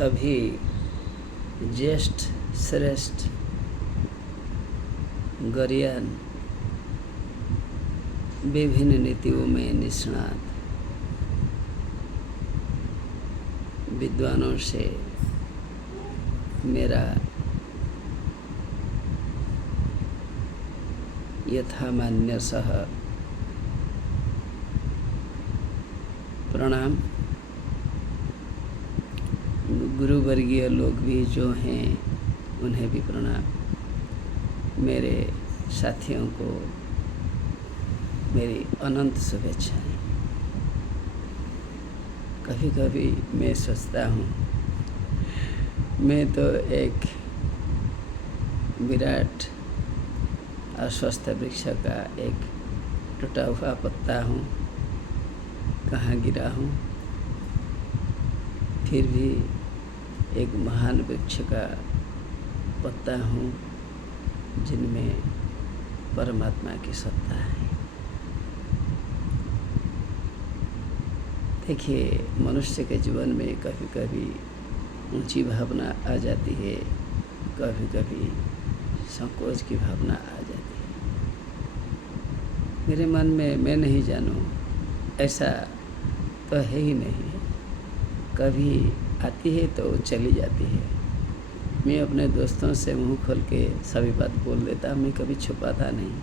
सभी ज्येष्ठ श्रेष्ठ गरियान विभिन्न नीतियों में निष्णात विद्वानों से मेरा यथामान्य सह प्रणाम। गुरुवर्गीय लोग भी जो हैं उन्हें भी प्रणाम। मेरे साथियों को मेरी अनंत शुभेच्छाएं। कभी कभी मैं सोचता हूँ मैं तो एक विराट अस्वस्थ वृक्ष का एक टूटा हुआ पत्ता हूँ, कहाँ गिरा हूँ, फिर भी एक महान वृक्ष का पत्ता हूँ जिनमें परमात्मा की सत्ता है। देखिए, मनुष्य के जीवन में कभी कभी ऊंची भावना आ जाती है, कभी कभी संकोच की भावना आ जाती है। मेरे मन में मैं नहीं जानूं, ऐसा तो है ही नहीं। कभी आती है तो चली जाती है। मैं अपने दोस्तों से मुंह खोल के सभी बात बोल देता, मैं कभी छुपाता नहीं।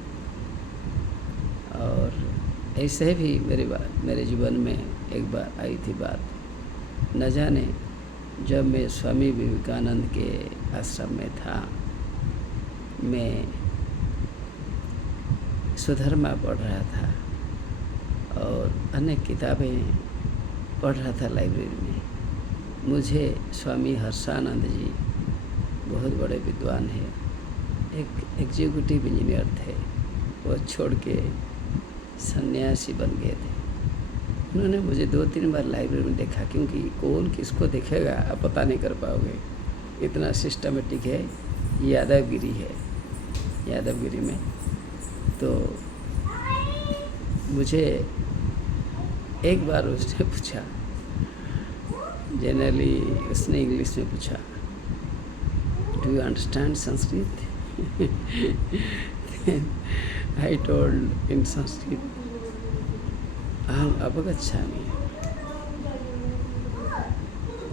और ऐसे भी मेरे जीवन में एक बार आई थी बात, न जाने जब मैं स्वामी विवेकानंद के आश्रम में था, मैं सुधर्मा पढ़ रहा था और अनेक किताबें पढ़ रहा था लाइब्रेरी में। मुझे स्वामी हर्षानंद जी बहुत बड़े विद्वान हैं, एक एग्जीक्यूटिव इंजीनियर थे, वो छोड़ के सन्यासी बन गए थे। उन्होंने मुझे 2-3 बार लाइब्रेरी में देखा, क्योंकि कौन किसको देखेगा आप पता नहीं कर पाओगे, इतना सिस्टमेटिक है। यादवगिरी है, यादवगिरी में। तो मुझे एक बार उसने पूछा, जनरली उसने इंग्लिश में पूछा, do you understand Sanskrit? I told in Sanskrit, अहम अवगच्छामि।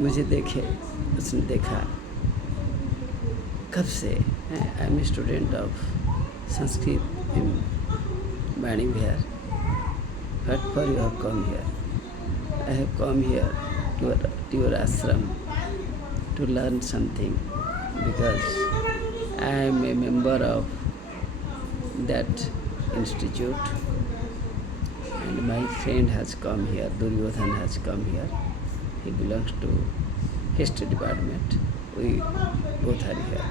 मुझे देखे, उसने देखा, कब से? I am student of Sanskrit in Vani Vihar. What for you have come here? I have come here to your ashram to learn something, because I am a member of that institute, and my friend has come here, Duryodhan has come here. He belongs to history department. We both are here.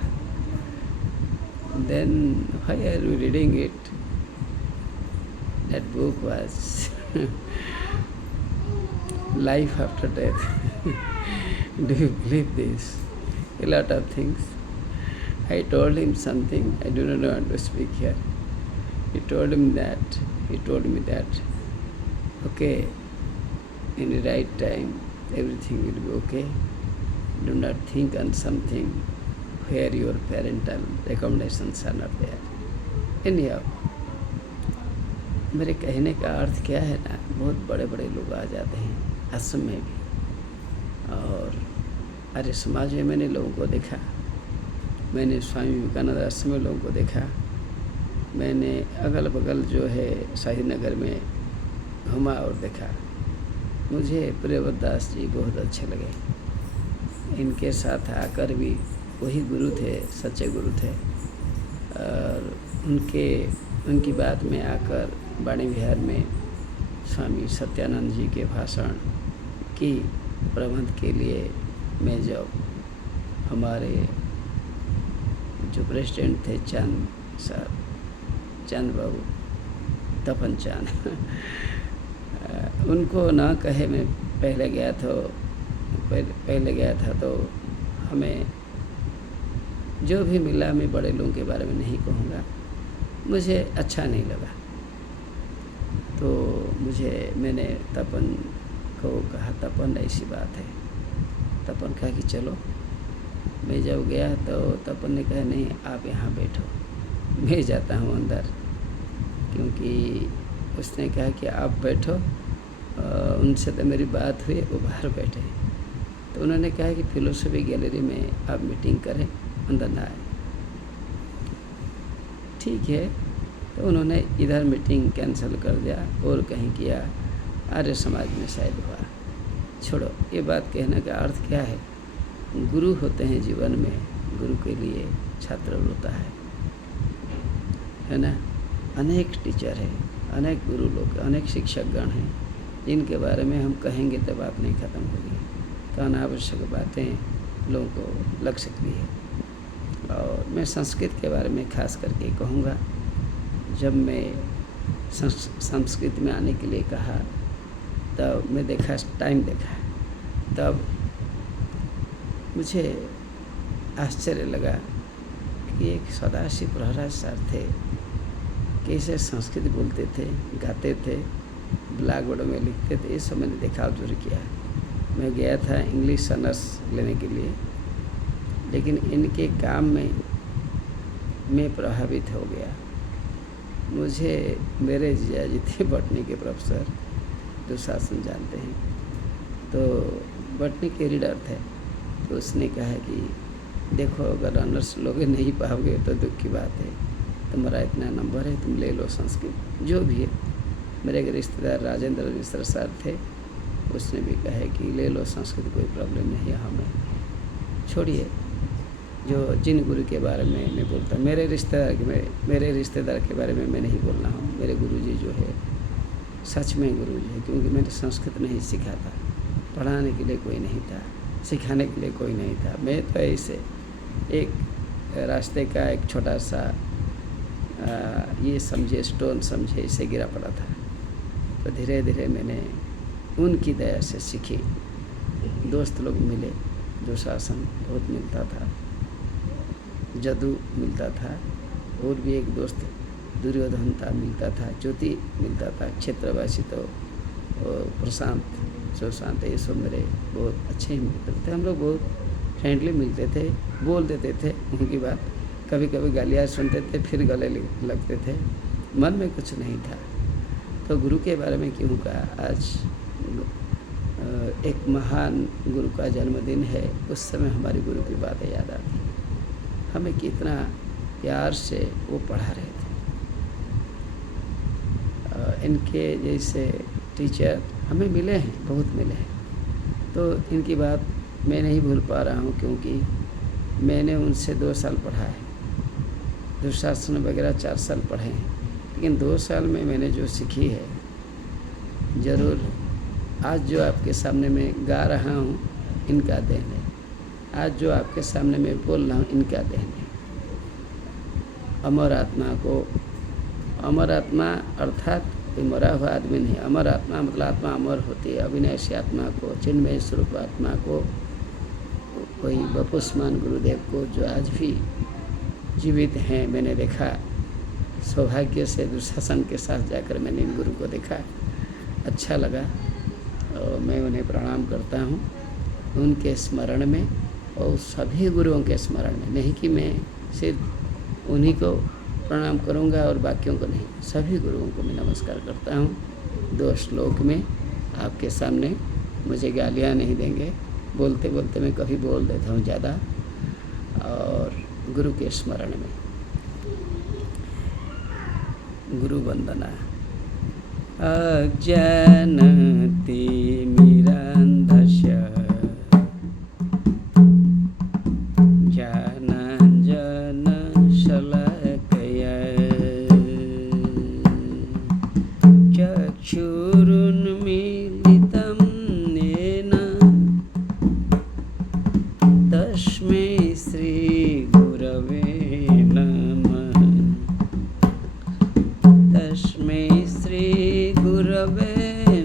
Then why are we reading it? That book was Life After Death. Do you believe this? A lot of things. I told him something, I do not want to speak here. He told me that, okay, in the right time, everything will be okay. Do not think on something where your parental recommendations are not there. Anyhow, मेरे कहने का अर्थ क्या है ना, बहुत बड़े बड़े लोग आ जाते हैं आश्रम में भी, और आर्य समाज में मैंने लोगों को देखा, मैंने स्वामी विवेकानंद आश्रम में लोगों को देखा, मैंने अगल बगल जो है शाही नगर में घुमा और देखा। मुझे प्रियव्रत जी बहुत अच्छे लगे। इनके साथ आकर भी वही गुरु थे, सच्चे गुरु थे, और उनकी बात में आकर वाणी विहार में स्वामी सत्यानंद जी के भाषण की प्रबंध के लिए मैं जब हमारे जो प्रेसिडेंट थे चंद बाबू, तपन चांद, उनको ना कहे मैं पहले गया था तो हमें जो भी मिला, मैं बड़े लोगों के बारे में नहीं कहूँगा, मुझे अच्छा नहीं लगा। तो मैंने तपन को कहा, तपन ऐसी बात है, तपन कहा कि चलो। मैं जब गया तो तपन ने कहा नहीं आप यहाँ बैठो, मैं जाता हूँ अंदर, क्योंकि उसने कहा कि आप बैठो, उनसे तो मेरी बात हुई, वो बाहर बैठे। तो उन्होंने कहा कि फिलोसफी गैलरी में आप मीटिंग करें, अंदर ना आए। ठीक है, तो उन्होंने इधर मीटिंग कैंसिल कर दिया और कहीं किया, आर्य समाज में शायद हुआ। छोड़ो, ये बात कहने का अर्थ क्या है, गुरु होते हैं जीवन में, गुरु के लिए छात्र रोता है ना। अनेक टीचर हैं, अनेक गुरु लोग, अनेक शिक्षकगण हैं, जिनके बारे में हम कहेंगे तो बात नहीं ख़त्म होगी, तो अनावश्यक बातें लोगों को लग सकती है। और मैं संस्कृत के बारे में खास करके कहूँगा। जब मैं संस्कृत में आने के लिए कहा तब मैं देखा, टाइम देखा, तब मुझे आश्चर्य लगा कि एक सदाशिव प्रहराज सर थे, कैसे संस्कृत बोलते थे, गाते थे, ब्लैक बोर्ड में लिखते थे, ये सब मैंने देखा, ऑब्जर्व किया। मैं गया था इंग्लिश ऑनर्स लेने के लिए, लेकिन इनके काम में मैं प्रभावित हो गया। मुझे मेरे जीजा जी थे बॉटनी के प्रोफेसर, जो शासन जानते हैं, तो बॉटनी के रीडर थे। तो उसने कहा कि देखो अगर ऑनर्स लोगे नहीं पाओगे तो दुख की बात है, तुम्हारा इतना नंबर है, तुम ले लो संस्कृत, जो भी है। मेरे एक रिश्तेदार राजेंद्र मिश्र सर थे, उसने भी कहा कि ले लो संस्कृत, कोई प्रॉब्लम नहीं है हमें। छोड़िए, जो जिन गुरु के बारे में मैं बोलता, मेरे रिश्तेदार के बारे में मैं नहीं बोल रहा हूँ। मेरे गुरुजी जो है सच में गुरुजी है, क्योंकि मैंने संस्कृत नहीं सीखा था, पढ़ाने के लिए कोई नहीं था, सिखाने के लिए कोई नहीं था। मैं तो ऐसे एक रास्ते का एक छोटा सा ये समझे, स्टोन समझे, इसे गिरा पड़ा था। तो धीरे धीरे मैंने उनकी दया से सीखी। दोस्त लोग मिले, जो शासन बहुत मिलता था, जदू मिलता था, और भी एक दोस्त दुर्योधन था मिलता था, ज्योति मिलता था, क्षेत्रवासी तो प्रशांत, सुशांत, ये सब मेरे बहुत अच्छे मित्र थे। हम लोग बहुत फ्रेंडली मिलते थे, बोल देते थे उनकी बात, कभी कभी गालियाँ सुनते थे, फिर गले लगते थे, मन में कुछ नहीं था। तो गुरु के बारे में क्यों कहा, आज एक महान गुरु का जन्मदिन है, उस समय हमारी गुरु की बातें याद आती, हमें कितना प्यार से वो पढ़ा रहे थे। इनके जैसे टीचर हमें मिले हैं, बहुत मिले हैं, तो इनकी बात मैं नहीं भूल पा रहा हूँ, क्योंकि मैंने उनसे 2 साल पढ़ा है, दुशासन वगैरह 4 साल पढ़े हैं, लेकिन 2 साल में मैंने जो सीखी है, ज़रूर आज जो आपके सामने मैं गा रहा हूँ इनका देन है, आज जो आपके सामने मैं बोल रहा हूँ इनका देन है। अमर आत्मा को, अमर आत्मा अर्थात कोई मरा हुआ आदमी नहीं, अमर आत्मा मतलब आत्मा अमर होती है। अविनाशी आत्मा को, चिन्मय स्वरूप आत्मा को, कोई बपुष्मान गुरुदेव को, जो आज भी जीवित हैं, मैंने देखा, सौभाग्य से दुशासन के साथ जाकर मैंने इन गुरु को देखा, अच्छा लगा, और मैं उन्हें प्रणाम करता हूँ उनके स्मरण में, और सभी गुरुओं के स्मरण में। नहीं कि मैं सिर्फ उन्हीं को प्रणाम करूंगा और बाकियों को नहीं, सभी गुरुओं को मैं नमस्कार करता हूँ। 2 श्लोक में आपके सामने, मुझे गालियाँ नहीं देंगे, बोलते बोलते मैं कभी बोल देता हूँ ज़्यादा, और गुरु के स्मरण में गुरु वंदना। अज्ञानति मिरान्धस्य ज्ञानाञ्जन शलाकया चक्षुरुन्मीलितं येन तस्मै श्रीगुरवे नमः। तस्मै श्रीगुरवे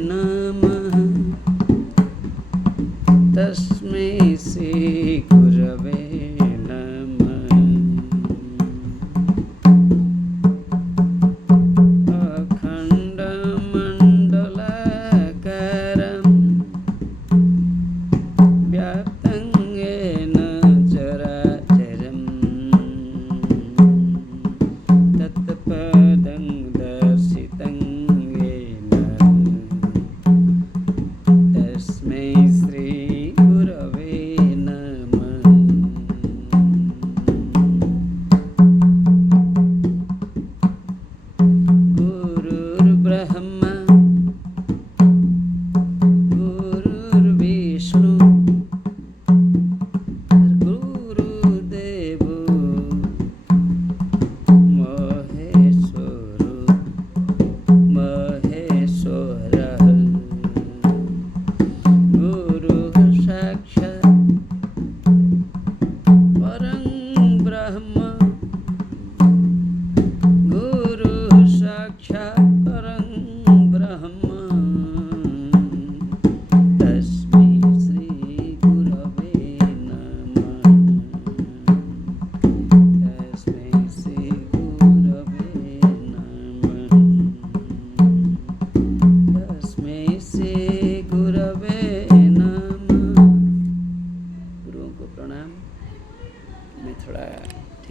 नमः। तस्मै श्रीगुरवे नमः। अखण्डमण्डलाकारं व्याप्तं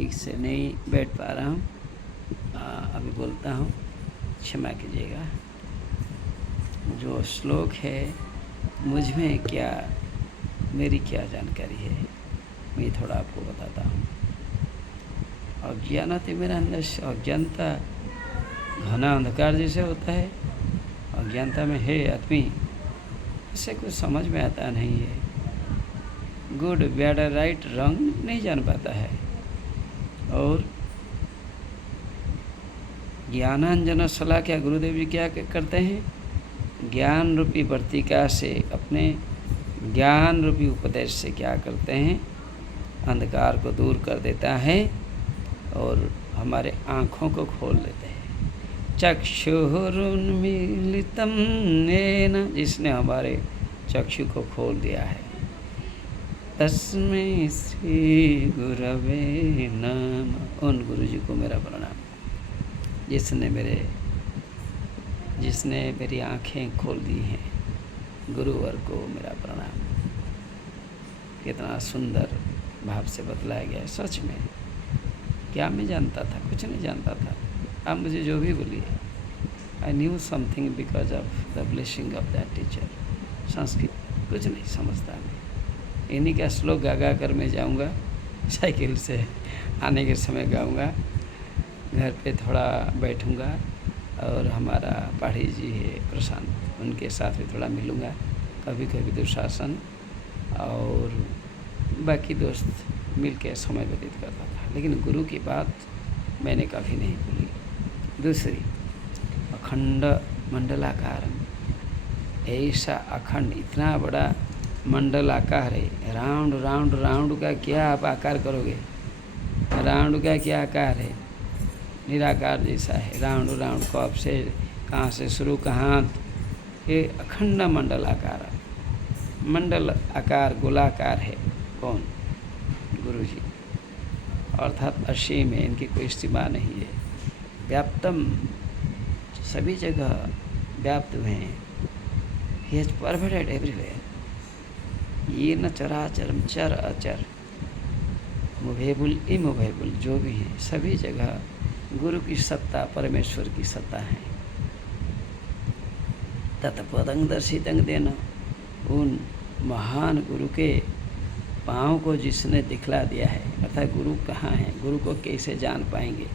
ठीक से नहीं बैठ पा रहा हूँ, अभी बोलता हूँ, क्षमा कीजिएगा। जो श्लोक है, मुझ में क्या, मेरी क्या जानकारी है, मैं थोड़ा आपको बताता हूँ। अज्ञानति मेरा अंदर से, अज्ञानता घना अंधकार जैसे होता है। अज्ञानता में है आदमी, इससे कुछ समझ में आता नहीं है, गुड बैड राइट रॉन्ग नहीं जान पाता है। और ज्ञानांजन सलाह क्या गुरुदेव जी क्या करते हैं, ज्ञान रूपी वर्तिका से, अपने ज्ञान रूपी उपदेश से क्या करते हैं, अंधकार को दूर कर देता है और हमारे आँखों को खोल देते हैं। चक्षुरुन्मीलितं येन, जिसने हमारे चक्षु को खोल दिया है, तस्मै श्री गुरवे नमः। उन गुरु जी को मेरा प्रणाम, जिसने मेरी आँखें खोल दी हैं। गुरुवर को मेरा प्रणाम। कितना सुंदर भाव से बतलाया गया है। सच में क्या मैं जानता था, कुछ नहीं जानता था। आप मुझे जो भी बोलिए, I knew something because of the blessing of that teacher. Sanskrit कुछ नहीं समझता मैं, इन्हीं का श्लोक गा कर मैं जाऊँगा, साइकिल से आने के समय गाऊँगा, घर पे थोड़ा बैठूँगा और हमारा पढ़ी जी है प्रशांत, उनके साथ भी थोड़ा मिलूँगा, कभी कभी दुशासन और बाकी दोस्त मिल के समय व्यतीत करता था। लेकिन गुरु की बात मैंने कभी नहीं भूली। दूसरी, अखंड मंडलाकार, ऐसा अखंड इतना बड़ा मंडलाकार है। राउंड राउंड राउंड का क्या आप आकार करोगे, राउंड का क्या आकार है, निराकार जैसा है। राउंड राउंड कब से, कहाँ से शुरू, कहाँ, ये अखंड मंडल आकार, मंडल आकार गोलाकार है। कौन? गुरु जी। अर्थात असीम है, इनकी कोई सीमा नहीं है। व्याप्तम, सभी जगह व्याप्त हुए हैं। He has pervaded everywhere. ये न चराचरम, चर अचर, मुभेबुल इमुभेबुल, जो भी हैं सभी जगह गुरु की सत्ता, परमेश्वर की सत्ता है। तत्पदं दर्शितं देना, उन महान गुरु के पाँव को जिसने दिखला दिया है, अर्थात गुरु कहाँ है, गुरु को कैसे जान पाएंगे,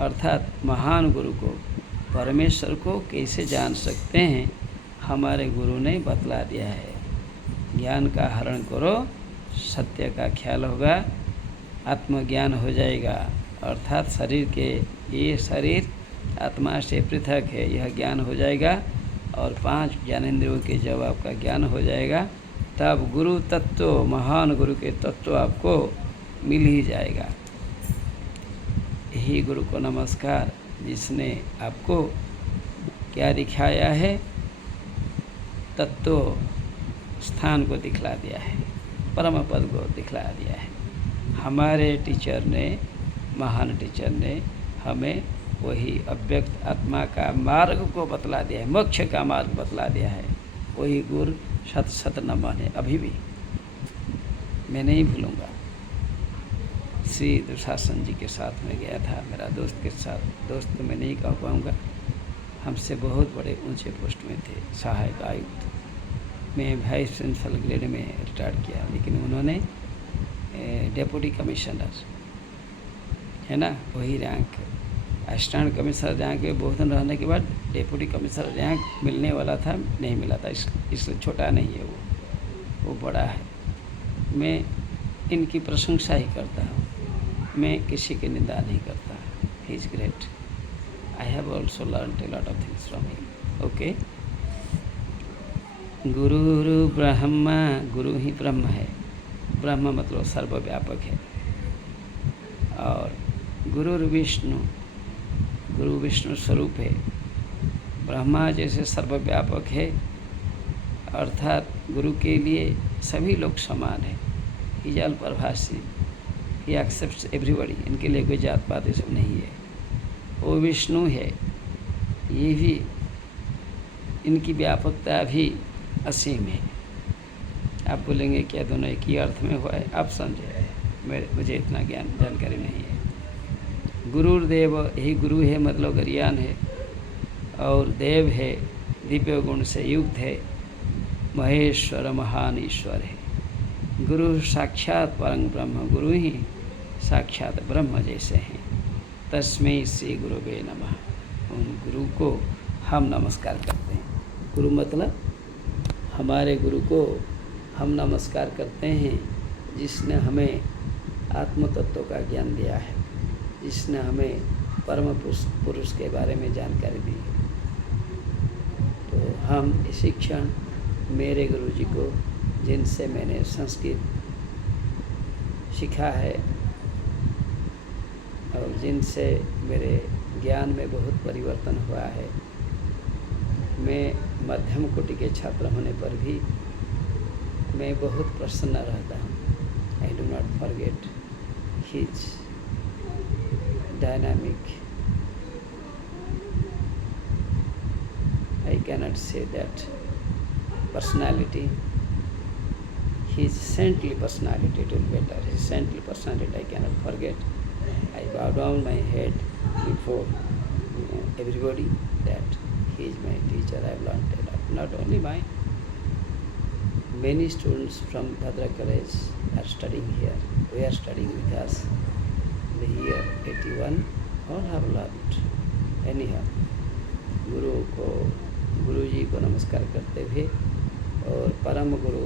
अर्थात महान गुरु को, परमेश्वर को कैसे जान सकते हैं, हमारे गुरु ने बतला दिया है। ज्ञान का हरण करो, सत्य का ख्याल होगा, आत्मज्ञान हो जाएगा। अर्थात शरीर के, ये शरीर आत्मा से पृथक है, यह ज्ञान हो जाएगा। और 5 ज्ञानेंद्रियों के जब आपका ज्ञान हो जाएगा, तब गुरु तत्व, महान गुरु के तत्व आपको मिल ही जाएगा। यही गुरु को नमस्कार, जिसने आपको क्या दिखाया है, तत्व स्थान को दिखला दिया है, परम पद को दिखला दिया है। हमारे टीचर ने, महान टीचर ने हमें वही अव्यक्त आत्मा का मार्ग को बतला दिया है, मोक्ष का मार्ग बतला दिया है। वही गुरु शत शत नमन है। अभी भी मैं नहीं भूलूँगा। श्री दुशासन जी के साथ में गया था, मेरा दोस्त के साथ, दोस्त तो मैं नहीं कह पाऊँगा, हमसे बहुत बड़े ऊंचे पोस्ट में थे, सहायक आयुक्त। मैं वाइस प्रिंसिपल ग्रेड में रिटायर्ड किया, लेकिन उन्होंने डेप्यूटी कमिश्नर है ना, वही रैंक, असिस्टेंट कमिश्नर रैंक में बहुत दिन रहने के बाद डेप्यूटी कमिश्नर रैंक मिलने वाला था, नहीं मिला था। इसलिए छोटा नहीं है वो बड़ा है। मैं इनकी प्रशंसा ही करता हूँ, मैं किसी की निंदा नहीं करता। He is great. I have also learned a lot of things from him. Okay. गुरु ब्रह्मा, गुरु ही ब्रह्म है। ब्रह्म मतलब सर्वव्यापक है। और गुरु विष्णु, गुरु विष्णु स्वरूप है। ब्रह्मा जैसे सर्वव्यापक है, अर्थात गुरु के लिए सभी लोग समान हैं। ही इज ऑल परभासी, ही एक्सेप्ट्स एवरीबॉडी। इनके लिए कोई जात पात सब नहीं है। वो विष्णु है, ये भी, इनकी व्यापकता भी असीम है। आप बोलेंगे क्या दोनों एक ही अर्थ में हुआ है? आप समझे, मुझे इतना जानकारी नहीं है। गुरुर्देव, यही गुरु है, मतलब गरियान है, और देव है, दिव्य गुण से युक्त है, महेश्वर महान ईश्वर है। गुरु साक्षात परम ब्रह्म, गुरु ही साक्षात ब्रह्म जैसे हैं। तस्मै श्री गुरुवे नमः। उन गुरु को हम नमस्कार करते हैं। गुरु मतलब हमारे गुरु को हम नमस्कार करते हैं, जिसने हमें आत्म तत्व का ज्ञान दिया है, जिसने हमें परम पुरुष के बारे में जानकारी दी है। तो हम इसी क्षण मेरे गुरु जी को, जिनसे मैंने संस्कृत सीखा है और जिनसे मेरे ज्ञान में बहुत परिवर्तन हुआ है, मैं मध्यम कोटि के छात्र होने पर भी मैं बहुत प्रसन्न रहता हूँ। I do not forget his dynamic, I cannot say that personality, his saintly personality, it will be better. His saintly personality I cannot forget. I bow down my head before everybody that he is my teacher. I have learned a lot. Not only mine, many students from Bhadra College are studying here. We are studying with us. The year 81, all have learned. Anyhow, गुरु जी को नमस्कार करते हुए और परम गुरु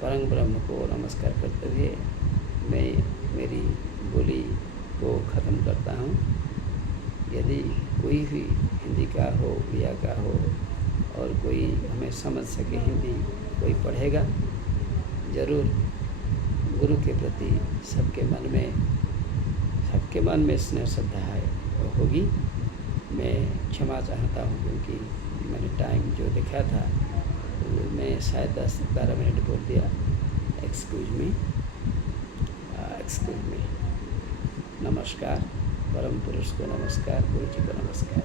परम ब्रह्म को नमस्कार करते हुए मैं मेरी बोली को ख़त्म करता हूँ। यदि कोई भी हिंदी का हो, उड़िया का हो, और कोई हमें समझ सके हिंदी, कोई पढ़ेगा, ज़रूर गुरु के प्रति सबके मन में स्नेह श्रद्धा है वो होगी। मैं क्षमा चाहता हूँ, क्योंकि मैंने टाइम जो देखा था मैं शायद 10-12 मिनट बोल दिया। Excuse me. नमस्कार, परम पुरुष को नमस्कार, गुरु जी को नमस्कार।